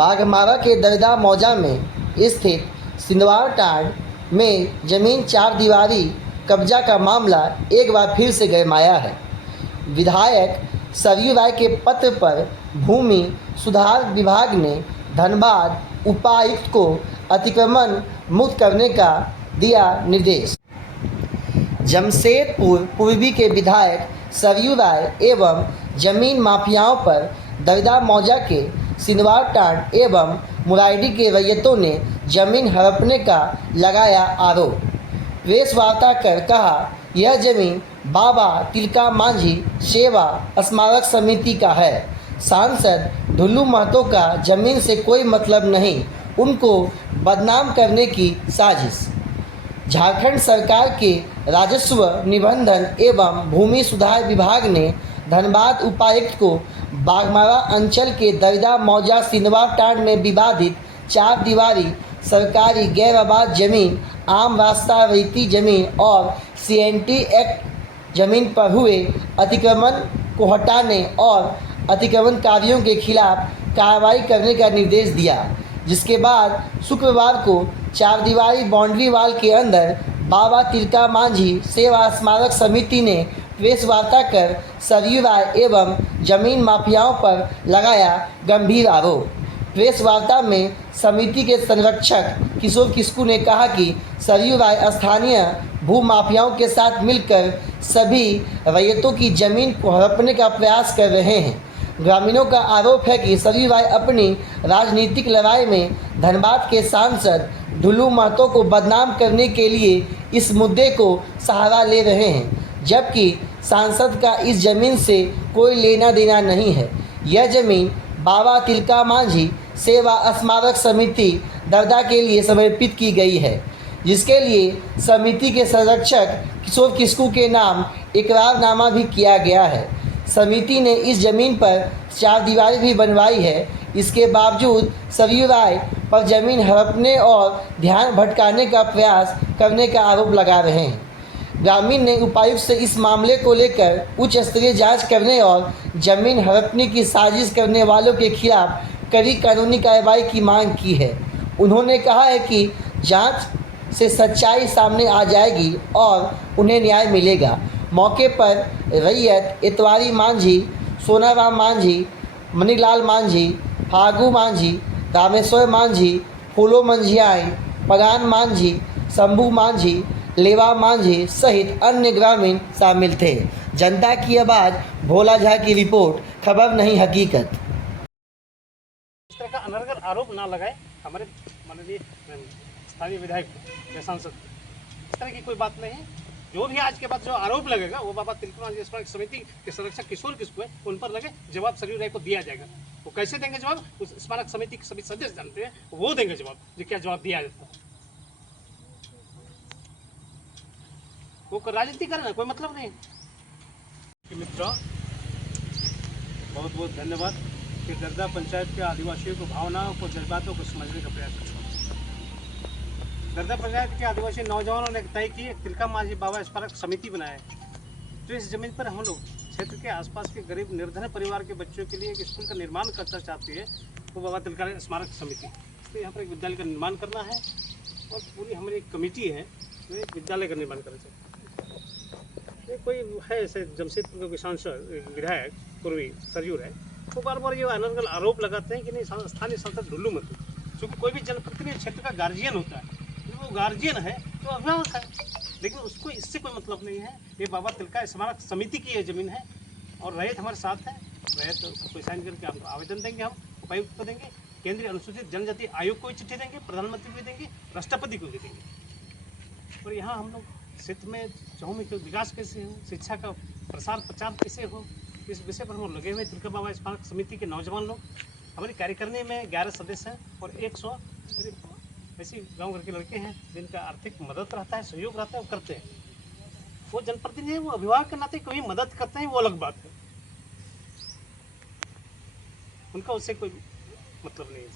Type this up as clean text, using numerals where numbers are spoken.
बाघमारा के दरदा मौजा में स्थित सिंदवार टांड में जमीन 4 दीवारी कब्जा का मामला एक बार फिर से गरमाया है। विधायक सरयू राय के पत्र पर भूमि सुधार विभाग ने धनबाद उपायुक्त को अतिक्रमण मुक्त करने का दिया निर्देश। जमशेदपुर पूर्वी के विधायक सरयू राय एवं जमीन माफियाओं पर दरदा मौजा के सिंदवार टांड एवं मुराइडी के रैयतों ने जमीन हड़पने का लगाया आरोप। प्रेस वार्ता कर कहा, यह जमीन बाबा तिलका मांझी सेवा स्मारक समिति का है। सांसद ढुल्लू महतो का जमीन से कोई मतलब नहीं, उनको बदनाम करने की साजिश। झारखंड सरकार के राजस्व निबंधन एवं भूमि सुधार विभाग ने धनबाद उपायुक्त को बाघमारा अंचल के दरदा मौजा सिंदवार टांड में विवादित 4 दीवारी सरकारी गैर आबाद जमीन, आम रास्ता रेती जमीन और CNT एक्ट जमीन पर हुए अतिक्रमण को हटाने और अतिक्रमणकारियों के खिलाफ कार्रवाई करने का निर्देश दिया, जिसके बाद शुक्रवार को 4 दीवारी बाउंड्री वाल के अंदर बाबा तिलका मांझी सेवा स्मारक समिति ने प्रेस वार्ता कर सरयू राय एवं जमीन माफियाओं पर लगाया गंभीर आरोप। प्रेस वार्ता में समिति के संरक्षक किशोर किस्कू ने कहा कि सरयू राय स्थानीय भू माफियाओं के साथ मिलकर सभी रैयतों की जमीन को हड़पने का प्रयास कर रहे हैं। ग्रामीणों का आरोप है कि सरयू राय अपनी राजनीतिक लड़ाई में धनबाद के सांसद ढुल्लू महतो को बदनाम करने के लिए इस मुद्दे को सहारा ले रहे हैं, जबकि सांसद का इस जमीन से कोई लेना देना नहीं है। यह जमीन बाबा तिलका मांझी सेवा स्मारक समिति दरदा के लिए समर्पित की गई है, जिसके लिए समिति के संरक्षक किशोर किस्कू के नाम इकरारनामा भी किया गया है। समिति ने इस जमीन पर 4 दीवारें भी बनवाई है। इसके बावजूद सरयू राय पर जमीन हड़पने और ध्यान भटकाने का प्रयास करने का आरोप लगा रहे हैं। ग्रामीण ने उपायुक्त से इस मामले को लेकर उच्च स्तरीय जांच करने और जमीन हड़पने की साजिश करने वालों के खिलाफ कड़ी कानूनी कार्रवाई की मांग की है। उन्होंने कहा है कि जांच से सच्चाई सामने आ जाएगी और उन्हें न्याय मिलेगा। मौके पर रैयत इतवारी मांझी, सोनाराम मांझी, मनीलाल मांझी, फागू मांझी, रामेश्वर मांझी, फूलो मंझियाई, पगान मांझी, शंभू मांझी, लेवा मांझी सहित अन्य ग्रामीण शामिल थे। जनता की आवाज़, भोला झा की रिपोर्ट, खबर नहीं हकीकत। इस तरह का अनर्गल आरोप ना लगाए हमारे माननीय स्थानीय विधायक या सांसद। इस तरह की कोई बात नहीं है। जो भी आज के बाद जो आरोप लगेगा वो बाबा तिलका मांझी स्मारक समिति के संरक्षक किशोर किस्कू है, उन पर लगे जवाब सरयू राय को दिया जाएगा। वो कैसे देंगे जवाब, उस स्मारक समिति के सभी सदस्य जानते हैं, वो देंगे जवाब, जो क्या जवाब दिया जाता है। वो राजनीति करना कोई मतलब नहीं। मित्रों, बहुत बहुत धन्यवाद कि दरदा पंचायत के आदिवासियों को भावनाओं को जज्बातों को समझने का प्रयास किया। दरदा पंचायत के आदिवासी नौजवानों ने तय की तिलका मांझी बाबा स्मारक समिति बनाया है। तो इस जमीन पर हम लोग क्षेत्र के आसपास के गरीब निर्धन परिवार के बच्चों के लिए एक स्कूल का निर्माण करना चाहती है, वो बाबा तिलका स्मारक समिति। तो यहाँ पर एक विद्यालय का निर्माण करना है और पूरी हमारी एक कमेटी है जो एक विद्यालय का निर्माण करना चाहती है। कोई है ऐसे जमशेदपुर के सांसद विधायक पूर्वी सरयू राय, वो बार बार ये अनर्गल आरोप लगाते हैं कि नहीं स्थानीय सांसद ढुल्लू महतो, क्योंकि कोई भी जनप्रतिनिधि क्षेत्र का गार्जियन होता है, वो गार्जियन है तो अभिभावक है, लेकिन उसको इससे कोई मतलब नहीं है। ये बाबा तिलका स्मारक समिति की ये जमीन है और रैयत हमारे साथ है। रैयत को साइन करके हम आवेदन देंगे, हम उपायुक्त को देंगे, केंद्रीय अनुसूचित जनजाति आयोग को भी चिट्ठी देंगे, प्रधानमंत्री को देंगे, राष्ट्रपति को भी देंगे। और यहाँ हम लोग क्षेत्र में चाहूँगी कि विकास कैसे हो, शिक्षा का प्रसार प्रचार कैसे हो, इस विषय पर हम लगे हुए। तिलका बाबा स्मारक समिति के नौजवान लोग हमारी कार्यकारिणी में 11 सदस्य हैं और 100 ऐसे गांव घर के लड़के हैं जिनका आर्थिक मदद रहता है, सहयोग रहता है, वो करते हैं। वो जनप्रतिनिधि है, वो अभिभावक के नाते कभी मदद करते हैं, वो अलग बात है, उनका उससे कोई मतलब नहीं है।